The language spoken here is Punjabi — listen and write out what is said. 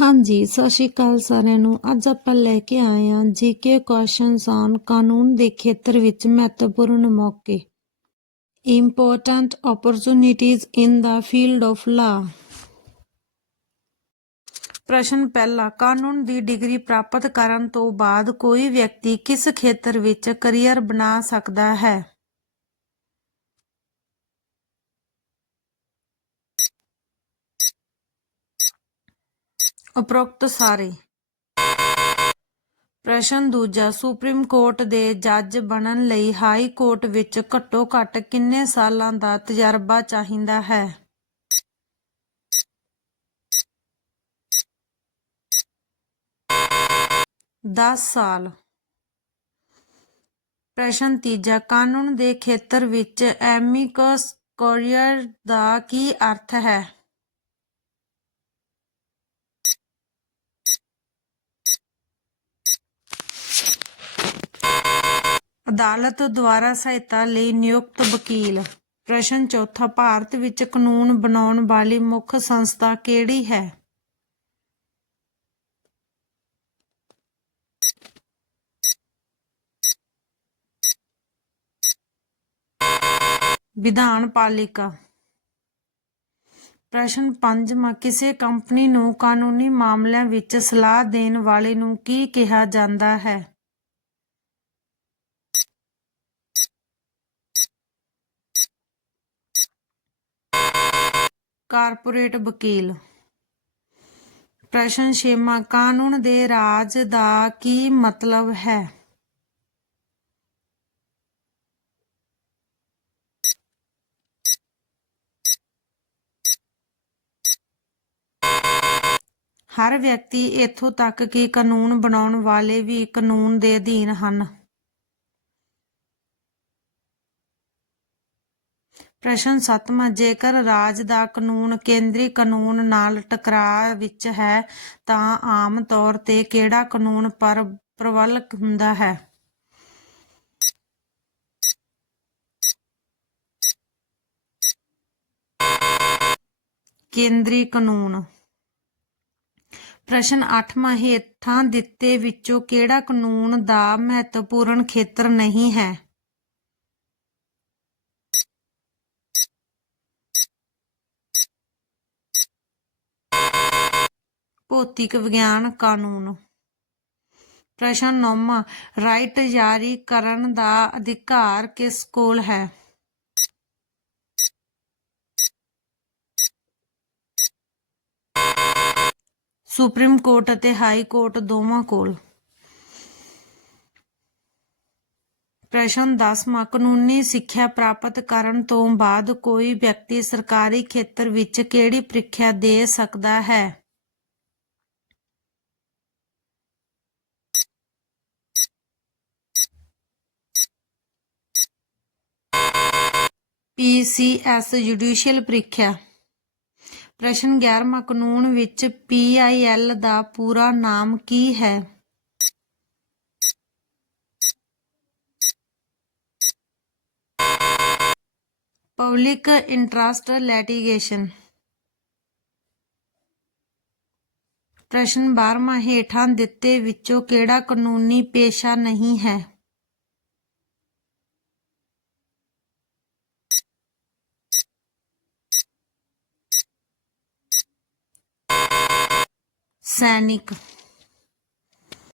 ਹਾਂਜੀ, ਸਤਿ ਸ਼੍ਰੀ ਅਕਾਲ ਸਾਰਿਆਂ ਨੂੰ। ਅੱਜ ਆਪਾਂ ਲੈ ਕੇ ਆਏ ਹਾਂ ਜੀਕੇ ਕੁਐਸਚਨਸ ਔਨ ਕਾਨੂੰਨ ਦੇ ਖੇਤਰ ਵਿੱਚ ਮਹੱਤਵਪੂਰਨ ਮੌਕੇ। Important opportunities in the field of law ਪ੍ਰਸ਼ਨ ਪਹਿਲਾ, ਕਾਨੂੰਨ ਦੀ ਡਿਗਰੀ ਪ੍ਰਾਪਤ ਕਰਨ ਤੋਂ ਬਾਅਦ ਕੋਈ ਵਿਅਕਤੀ ਕਿਸ ਖੇਤਰ ਵਿੱਚ ਕੈਰੀਅਰ ਬਣਾ ਸਕਦਾ ਹੈ? ਉਪਰੋਕਤ ਸਾਰੇ। ਪ੍ਰਸ਼ਨ ਦੂਜਾ, ਸੁਪਰੀਮ ਕੋਰਟ ਦੇ ਜੱਜ ਬਣਨ ਲਈ ਹਾਈ ਕੋਰਟ ਵਿੱਚ ਘੱਟੋ ਘੱਟ ਕਿੰਨੇ ਸਾਲਾਂ ਦਾ ਤਜਰਬਾ ਚਾਹੀਦਾ ਹੈ? ਦਸ ਸਾਲ। ਪ੍ਰਸ਼ਨ ਤੀਜਾ, ਕਾਨੂੰਨ ਦੇ ਖੇਤਰ ਵਿੱਚ ਐਮਿਕਸ ਕੋਰੀਅਰ ਦਾ ਕੀ ਅਰਥ ਹੈ? ਅਦਾਲਤ ਦੁਆਰਾ ਸਹਾਇਤਾ ਲਈ ਨਿਯੁਕਤ ਵਕੀਲ। ਪ੍ਰਸ਼ਨ ਚੌਥਾ, ਭਾਰਤ ਵਿੱਚ ਕਾਨੂੰਨ ਬਣਾਉਣ ਵਾਲੀ ਮੁੱਖ ਸੰਸਥਾ ਕਿਹੜੀ ਹੈ? ਵਿਧਾਨ ਪਾਲਿਕਾ। ਪ੍ਰਸ਼ਨ ਪੰਜਵਾਂ, ਕਿਸੇ ਕੰਪਨੀ ਨੂੰ ਕਾਨੂੰਨੀ ਮਾਮਲਿਆਂ ਵਿੱਚ ਸਲਾਹ ਦੇਣ ਵਾਲੇ ਨੂੰ ਕੀ ਕਿਹਾ ਜਾਂਦਾ ਹੈ? ਕਾਰਪੋਰੇਟ ਵਕੀਲ। ਪ੍ਰਸ਼ਨ ਛੇਵਾਂ, ਕਾਨੂੰਨ ਦੇ ਰਾਜ ਦਾ ਕੀ ਮਤਲਬ ਹੈ? ਹਰ ਵਿਅਕਤੀ ਇੱਥੋਂ ਤੱਕ ਕਿ ਕਾਨੂੰਨ ਬਣਾਉਣ ਵਾਲੇ ਵੀ ਕਾਨੂੰਨ ਦੇ ਅਧੀਨ ਹਨ। ਪ੍ਰਸ਼ਨ ਸੱਤਵਾਂ, ਜੇਕਰ ਰਾਜ ਦਾ ਕਾਨੂੰਨ ਕੇਂਦਰੀ ਕਾਨੂੰਨ ਨਾਲ ਟਕਰਾਅ ਵਿੱਚ ਹੈ, ਤਾਂ ਆਮ ਤੌਰ ਤੇ ਕਿਹੜਾ ਕਾਨੂੰਨ ਪਰ ਪ੍ਰਬਲ ਹੁੰਦਾ ਹੈ? ਕੇਂਦਰੀ ਕਾਨੂੰਨ। ਪ੍ਰਸ਼ਨ 8ਵਾਂ ਹੇਠਾਂ ਦਿੱਤੇ ਵਿੱਚੋਂ ਕਿਹੜਾ ਕਾਨੂੰਨ ਦਾ ਮਹੱਤਵਪੂਰਨ ਖੇਤਰ ਨਹੀਂ ਹੈ? ਭੌਤਿਕ ਵਿਗਿਆਨ ਕਾਨੂੰਨ। ਪ੍ਰਸ਼ਨ ਨੌਵਾਂ, ਰਾਈਟ ਜਾਰੀ ਕਰਨ ਦਾ ਅਧਿਕਾਰ ਕਿਸ ਕੋਲ ਹੈ? ਸੁਪਰੀਮ ਕੋਰਟ ਅਤੇ ਹਾਈ ਕੋਰਟ ਦੋਵਾਂ ਕੋਲ। ਪ੍ਰਸ਼ਨ 10ਵਾਂ ਕਾਨੂੰਨੀ ਸਿੱਖਿਆ ਪ੍ਰਾਪਤ ਕਰਨ ਤੋਂ ਬਾਅਦ ਕੋਈ ਵਿਅਕਤੀ ਸਰਕਾਰੀ ਖੇਤਰ ਵਿੱਚ ਕਿਹੜੀ ਪ੍ਰੀਖਿਆ ਦੇ ਸਕਦਾ ਹੈ? ਪੀਸੀਐਸ ਜੁਡੀਸ਼ੀਅਲ ਪ੍ਰੀਖਿਆ। ਪ੍ਰਸ਼ਨ 11ਵਾਂ ਕਾਨੂੰਨ ਵਿੱਚ ਪੀਆਈਐਲ ਦਾ ਪੂਰਾ ਨਾਮ ਕੀ ਹੈ? Public interest litigation. ਪ੍ਰਸ਼ਨ 12ਵਾਂ ਹੇਠਾਂ ਦਿੱਤੇ ਵਿੱਚੋਂ ਕਿਹੜਾ ਕਾਨੂੰਨੀ ਪੇਸ਼ਾ ਨਹੀਂ ਹੈ? Sonic